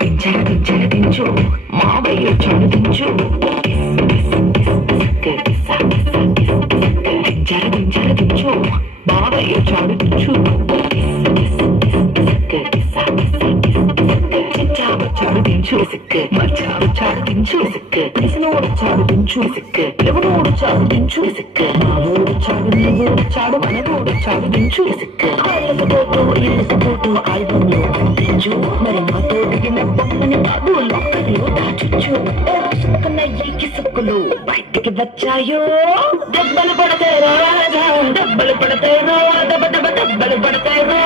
దించు మావయ్య వచ్చాడు దించు దించు మావయ్య వచ్చాడు దించు వచ్చాడు దించు వచ్చాడు దించు తెలిసినోడు వచ్చాడు దించు ఎవరోడు వచ్చాడు దించు మావోడు వచ్చాడు నువ్వు వచ్చాడు మనోడు వచ్చాడు దించు పోటు ఇల్లుకపోటు ఆల్బంలో దించు మరి మాతో దిగిన బొమ్మని బాబు లోకల్లో దాచుచ్చు సుక్కన ఈ సుక్కులు బయటికి వచ్చాయో దెబ్బలు పడతారా దెబ్బలు పడతారా దెబ్బలు పడతారా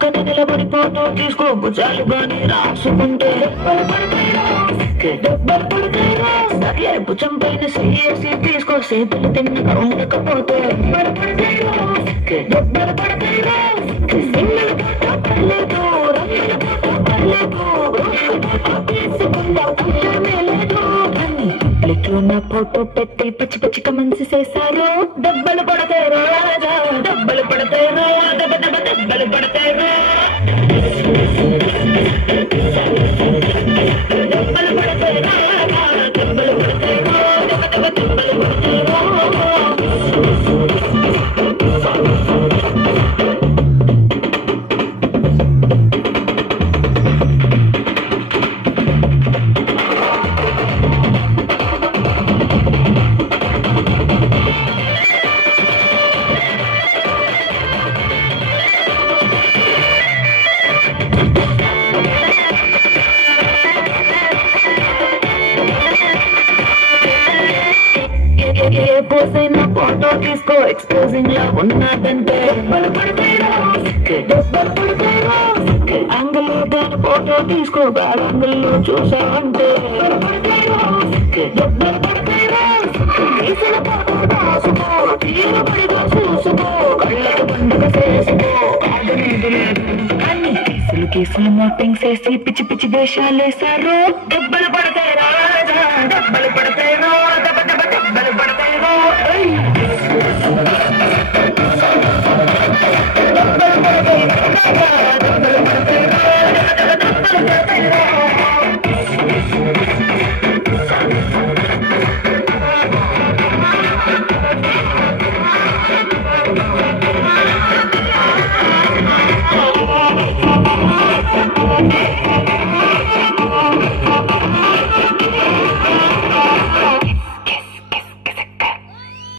పక్కన నిలబడి ఫోటో తీసుకోకు చాలుగానే రాసుకుంటే డబ్బలు పడతాయిరా సరే భుజం పైన చేసి తీసుకో చేతులు తిన్నగా ఉండకపోతే డబ్బలు పడతాయిరా సినిమల పాట పర్లేదు రంగుల పాట పర్లేదు తీసుకుందా లేదు ప్లేట్లో నా ఫోటో పెట్టి పచ్చి పచ్చిక మంచి చేశారు డబ్బలు పడతాయిరా డబ్బలు పడతాయిరా డబ్బలు పడతాయిరా డబ్బలు పడతాయిరా డబ్బలు పడతాయిరా డబ్బలు పడతాయిరా పోసైనా ఫోటో తీసుకో ఎక్స్పోజింగ్ లా ఉన్నదంటే యాంగిల్ దాని ఫోటో తీసుకో బ్యాడ్ యాంగిల్ లో చూసావంటే కేసులు మోటింగ్ చేసి పిచ్చి పిచ్చి వేషాలేసారు దెబ్బలు పడతాయిరా దెబ్బలు పడతాయిరా డబ్బలు పడతాయిరా డబ్బలు పడతాయిరా